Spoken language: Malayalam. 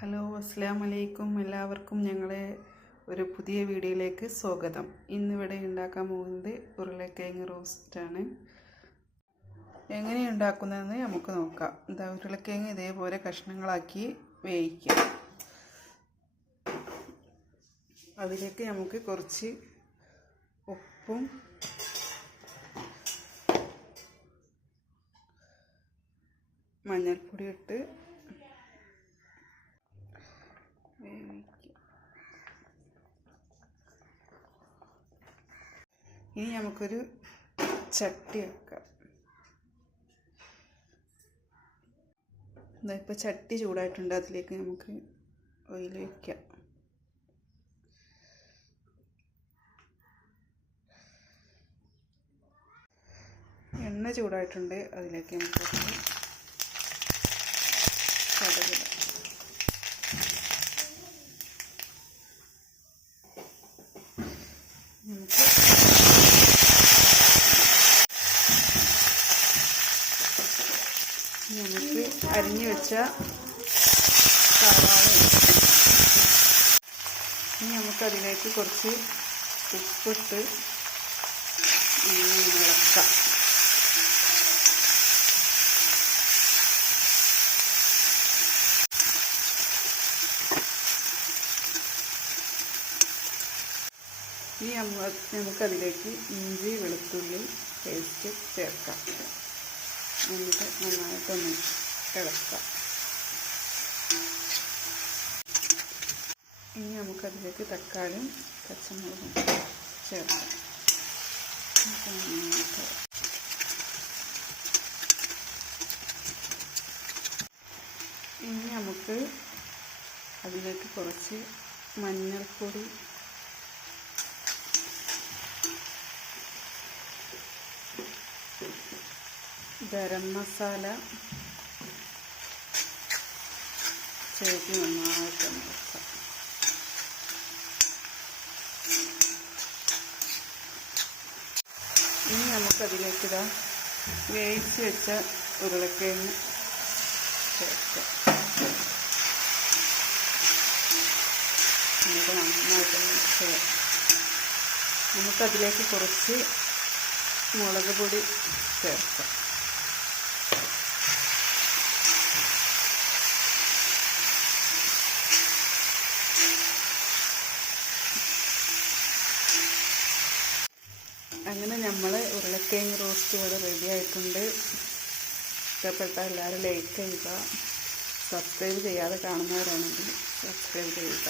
ഹലോ, അസ്സലാമു അലൈക്കും. എല്ലാവർക്കും ഞങ്ങളെ ഒരു പുതിയ വീഡിയോയിലേക്ക് സ്വാഗതം. ഇന്നിവിടെ ഉണ്ടാക്കാൻ പോകുന്നത് ഉരുളക്കിഴങ്ങ് റോസ്റ്റാണ്. എങ്ങനെ ഉണ്ടാക്കുന്നതെന്ന് നമുക്ക് നോക്കാം. ഉരുളക്കിഴങ്ങ് ഇതേപോലെ കഷ്ണങ്ങളാക്കി വേവിക്കാം. അതിലേക്ക് നമുക്ക് കുറച്ച് ഉപ്പും മഞ്ഞൾപ്പൊടി ഇട്ട് വേവിക്കുക. ഇനി നമുക്കൊരു ചട്ടി വെക്കാം. ഇപ്പോൾ ചട്ടി ചൂടായിട്ടുണ്ട്. അതിലേക്ക് നമുക്ക് ഓയിൽ വയ്ക്കാം. എണ്ണ ചൂടായിട്ടുണ്ട്. അതിലേക്ക് നമുക്ക് കടുകിടാം. നമുക്ക് അരിഞ്ഞു വെച്ച സവാള. ഇനി നമുക്കതിലേക്ക് കുറച്ച് ഉപ്പിട്ട് ഇളക്കാം. ഇനി നമുക്കതിലേക്ക് ഇഞ്ചി വെളുത്തുള്ളി പേസ്റ്റ് ചേർക്കാം. എന്നിട്ട് നന്നായിട്ടൊന്ന് ഇളക്കാം. ഇനി നമുക്കതിലേക്ക് തക്കാളിയും പച്ചമുളകും ചേർക്കാം. ഇനി നമുക്ക് അതിലേക്ക് കുറച്ച് മഞ്ഞൾപ്പൊടി, ഗരം മസാല ചേർത്ത് നന്നായിട്ട് നോക്കാം. ഇനി നമുക്കതിലേക്ക് വേവിച്ച് വെച്ച ഉരുളക്കിഴങ്ങ് ചേർക്കാം. എന്നിട്ട് നന്നായിട്ട് ചേർക്കാം. നമുക്കതിലേക്ക് കുറച്ച് മുളക് പൊടി ചേർക്കാം. അങ്ങനെ നമ്മൾ ഉരുളക്കിഴങ്ങ് റോസ്റ്റ് ഇവിടെ റെഡി ആയിട്ടുണ്ട്. ഇഷ്ടപ്പെട്ടാൽ എല്ലാവരും ലൈക്ക് ചെയ്യുക. സബ്സ്ക്രൈബ് ചെയ്യാതെ കാണുന്നവരാണെങ്കിൽ സബ്സ്ക്രൈബ് ചെയ്യുക.